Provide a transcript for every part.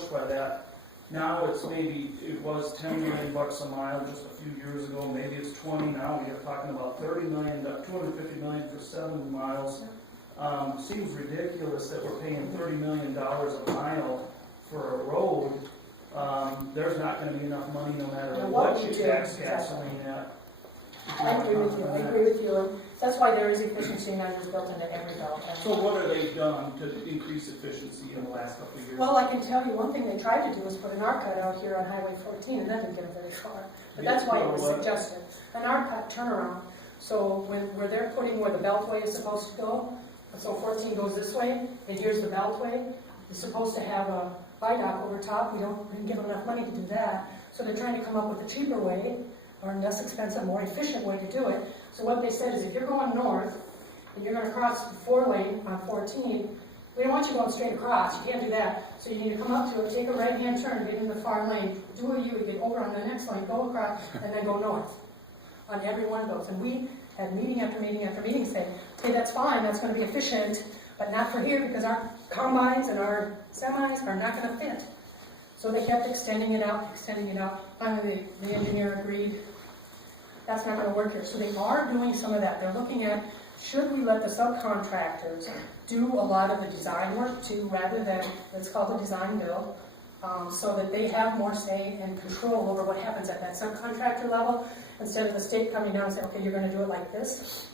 pushed by that. Now it was $10 million a mile just a few years ago, maybe it's 20 now, we are talking about $30 million, $250 million for 7 miles. Seems ridiculous that we're paying $30 million a mile for a road. There's not going to be enough money no matter what you tax gasoline at. I agree with you, and that's why there is efficiency measures built into every bill. So what have they done to increase efficiency in the last couple of years? Well, I can tell you one thing they tried to do was put an R-cut out here on Highway 14, and that didn't get them very far. But that's why it was suggested. An R-cut turnaround. So where they're putting where the beltway is supposed to go, so 14 goes this way, and here's the beltway. It's supposed to have a viaduct over top. We didn't give them enough money to do that. So they're trying to come up with a cheaper way, or less expensive, more efficient way to do it. So what they said is if you're going north, and you're going to cross the 4-lane on 14, we don't want you going straight across. You can't do that. So you need to come up to it, take a right-hand turn, get in the far lane, do a U, get over on the next lane, go across, and then go north on every one of those. And we had meeting after meeting after meeting saying, okay, that's fine, that's going to be efficient, but not for here because our combines and our semis are not going to fit. So they kept extending it out, extending it out. Finally, the engineer agreed, that's not going to work here. So they are doing some of that. They're looking at, should we let the subcontractors do a lot of the design work too, rather than, it's called a design build, so that they have more say and control over what happens at that subcontractor level, instead of the state coming down and saying, okay, you're going to do it like this.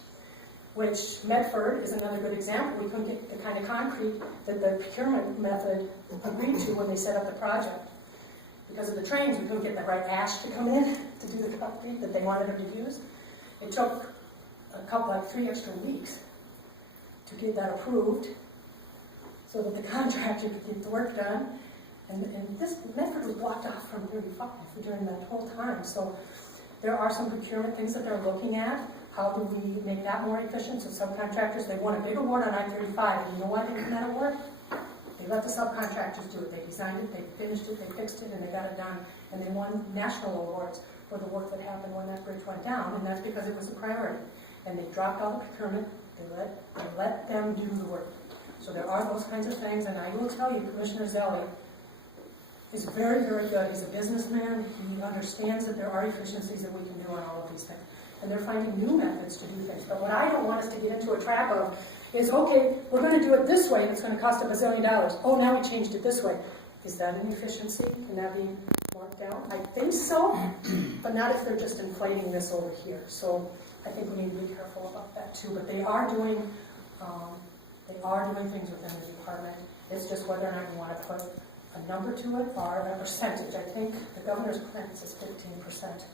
Which Medford is another good example. We couldn't get the kind of concrete that the procurement method agreed to when they set up the project. Because of the trains, we couldn't get the right ash to come in to do the concrete that they wanted them to use. It took like 3 extra weeks to get that approved so that the contractor could get the work done. And this Medford was blocked off from 35 during that whole time. So there are some procurement things that they're looking at. How do we make that more efficient? So subcontractors, they want a big award on I-35, and you know why they won that award? They let the subcontractors do it. They designed it, they finished it, they fixed it, and they got it done. And they won national awards for the work that happened when that bridge went down, and that's because it was a priority. And they dropped all the procurement, they let them do the work. So there are those kinds of things, and I will tell you, Commissioner Zelli is very, very good. He's a businessman. He understands that there are efficiencies that we can do on all of these things. And they're finding new methods to do things. But what I don't want us to get into a trap of is, okay, we're going to do it this way, and it's going to cost $1 bazillion. Oh, now we changed it this way. Is that an efficiency? Can that be marked down? I think so, but not if they're just inflating this over here. So I think we need to be careful about that too. But they are doing things within the department. It's just whether or not you want to put a number to it or a percentage. I think the governor's plan says 15%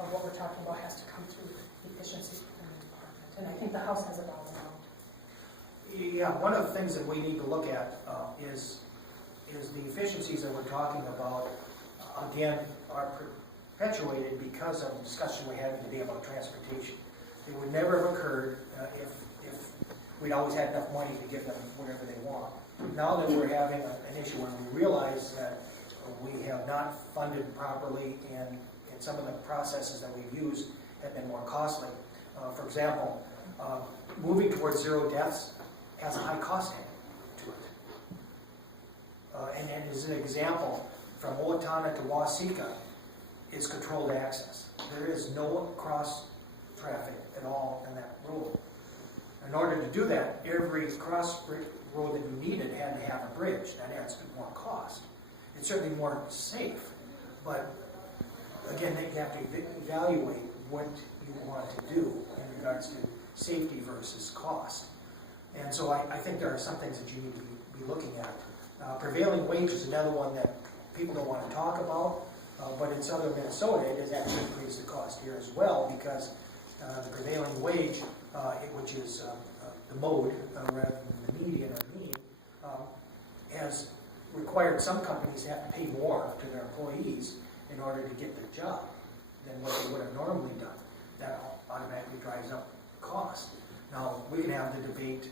of what we're talking about has to come through efficiencies within the department. And I think the House has a dollar amount. Yeah, one of the things that we need to look at is the efficiencies that we're talking about, again, are perpetuated because of the discussion we had today about transportation. It would never have occurred if we'd always had enough money to give them whatever they want. Now that we're having an issue where we realize that we have not funded properly and some of the processes that we've used have been more costly. For example, moving towards 0 deaths has a high cost tag to it. And as an example, from Owatonna to Waseca is controlled access. There is no cross traffic at all in that road. In order to do that, every cross road that you needed had to have a bridge. That adds to more cost. It's certainly more safe, but again, you have to evaluate what you want to do in regards to safety versus cost. And so I think there are some things that you need to be looking at. Prevailing wage is another one that people don't want to talk about, but in southern Minnesota, it has actually increased the cost here as well because the prevailing wage, which is the mode rather than the median or mean, has required some companies to have to pay more to their employees in order to get their job than what they would have normally done. That automatically drives up cost. Now, we can have the debate,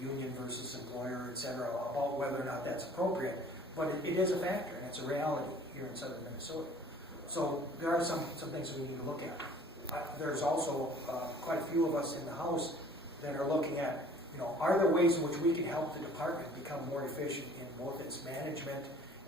union versus employer, etc., about whether or not that's appropriate, but it is a factor, and it's a reality here in southern Minnesota. So there are some things we need to look at. There's also quite a few of us in the House that are looking at, are there ways in which we can help the department become more efficient in both its management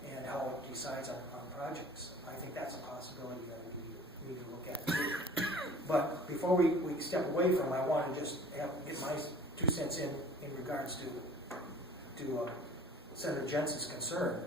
and how it decides on projects. I think that's a possibility that we need to look at too. But before we step away from it, I want to just get my 2 cents in regards to Senator Jensen's concern.